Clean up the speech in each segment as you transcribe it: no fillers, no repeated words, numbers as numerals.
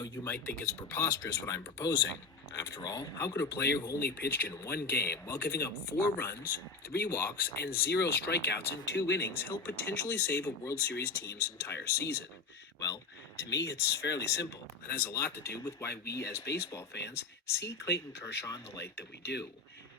Though you might think it's preposterous what I'm proposing. After all, how could a player who only pitched in one game while giving up 4 runs, 3 walks, and 0 strikeouts in 2 innings help potentially save a World Series team's entire season? Well, to me, it's fairly simple. It has a lot to do with why we as baseball fans see Clayton Kershaw in the light that we do.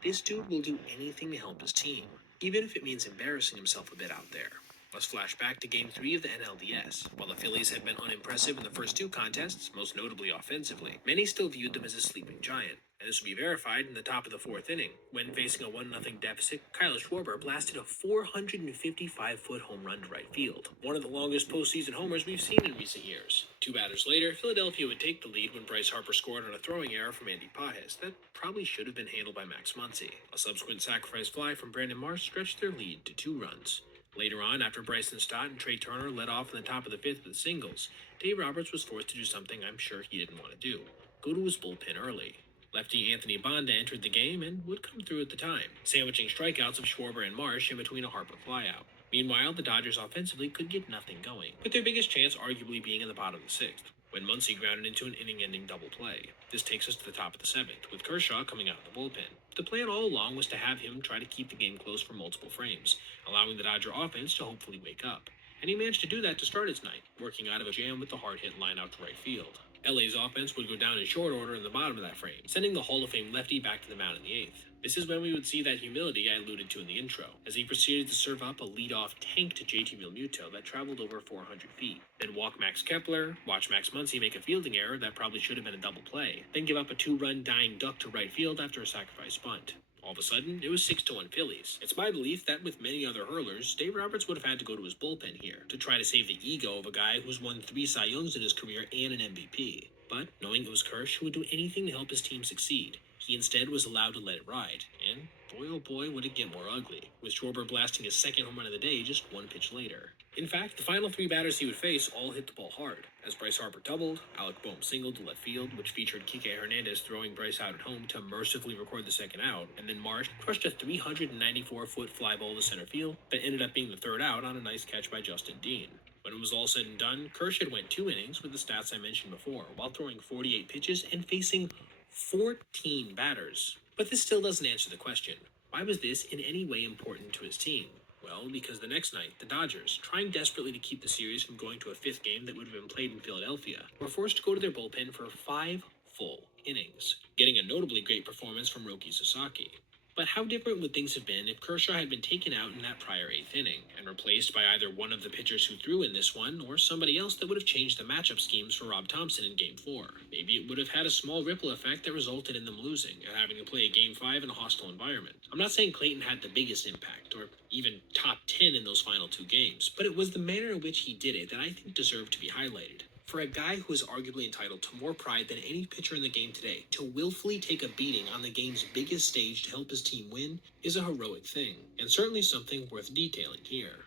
This dude will do anything to help his team, even if it means embarrassing himself a bit out there. Let's flash back to Game 3 of the NLDS. While the Phillies had been unimpressive in the first 2 contests, most notably offensively, many still viewed them as a sleeping giant. And this would be verified in the top of the 4th inning. When facing a 1-0 deficit, Kyle Schwarber blasted a 455-foot home run to right field, one of the longest postseason homers we've seen in recent years. 2 batters later, Philadelphia would take the lead when Bryce Harper scored on a throwing error from Andy Pajes that probably should have been handled by Max Muncy. A subsequent sacrifice fly from Brandon Marsh stretched their lead to 2 runs. Later on, after Bryson Stott and Trey Turner led off in the top of the 5th with singles, Dave Roberts was forced to do something I'm sure he didn't want to do: go to his bullpen early. Lefty Anthony Bonda entered the game and would come through at the time, sandwiching strikeouts of Schwarber and Marsh in between a Harper flyout. Meanwhile, the Dodgers offensively could get nothing going, with their biggest chance arguably being in the bottom of the 6th, when Muncy grounded into an inning-ending double play. This takes us to the top of the 7th, with Kershaw coming out of the bullpen. The plan all along was to have him try to keep the game close for multiple frames, allowing the Dodger offense to hopefully wake up. And he managed to do that to start his night, working out of a jam with the hard hit line out to right field. LA's offense would go down in short order in the bottom of that frame, sending the Hall of Fame lefty back to the mound in the 8th. This is when we would see that humility I alluded to in the intro, as he proceeded to serve up a leadoff tank to JT Realmuto that traveled over 400 feet. Then walk Max Kepler, watch Max Muncy make a fielding error that probably should have been a double play, then give up a 2-run dying duck to right field after a sacrifice bunt. All of a sudden, it was 6-1 Phillies. It's my belief that with many other hurlers, Dave Roberts would have had to go to his bullpen here to try to save the ego of a guy who's won 3 Cy Youngs in his career and an MVP. But knowing it was Kersh who would do anything to help his team succeed, he instead was allowed to let it ride. And boy oh boy would it get more ugly, with Schwarber blasting his second home run of the day just 1 pitch later. In fact, the final 3 batters he would face all hit the ball hard, as Bryce Harper doubled, Alec Boehm singled to left field, which featured Kike Hernandez throwing Bryce out at home to mercifully record the second out, and then Marsh crushed a 394-foot fly ball to center field that ended up being the 3rd out on a nice catch by Justin Dean. When it was all said and done, Kersh had went 2 innings with the stats I mentioned before, while throwing 48 pitches and facing 14 batters. But this still doesn't answer the question: why was this in any way important to his team? Well, because the next night, the Dodgers, trying desperately to keep the series from going to a 5th game that would have been played in Philadelphia, were forced to go to their bullpen for 5 full innings, getting a notably great performance from Roki Sasaki. But how different would things have been if Kershaw had been taken out in that prior 8th inning, and replaced by either one of the pitchers who threw in this one, or somebody else that would have changed the matchup schemes for Rob Thompson in Game 4? Maybe it would have had a small ripple effect that resulted in them losing, and having to play a Game 5 in a hostile environment. I'm not saying Clayton had the biggest impact, or even top 10 in those final 2 games, but it was the manner in which he did it that I think deserved to be highlighted. For a guy who is arguably entitled to more pride than any pitcher in the game today, to willfully take a beating on the game's biggest stage to help his team win is a heroic thing, and certainly something worth detailing here.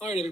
Alright, everybody.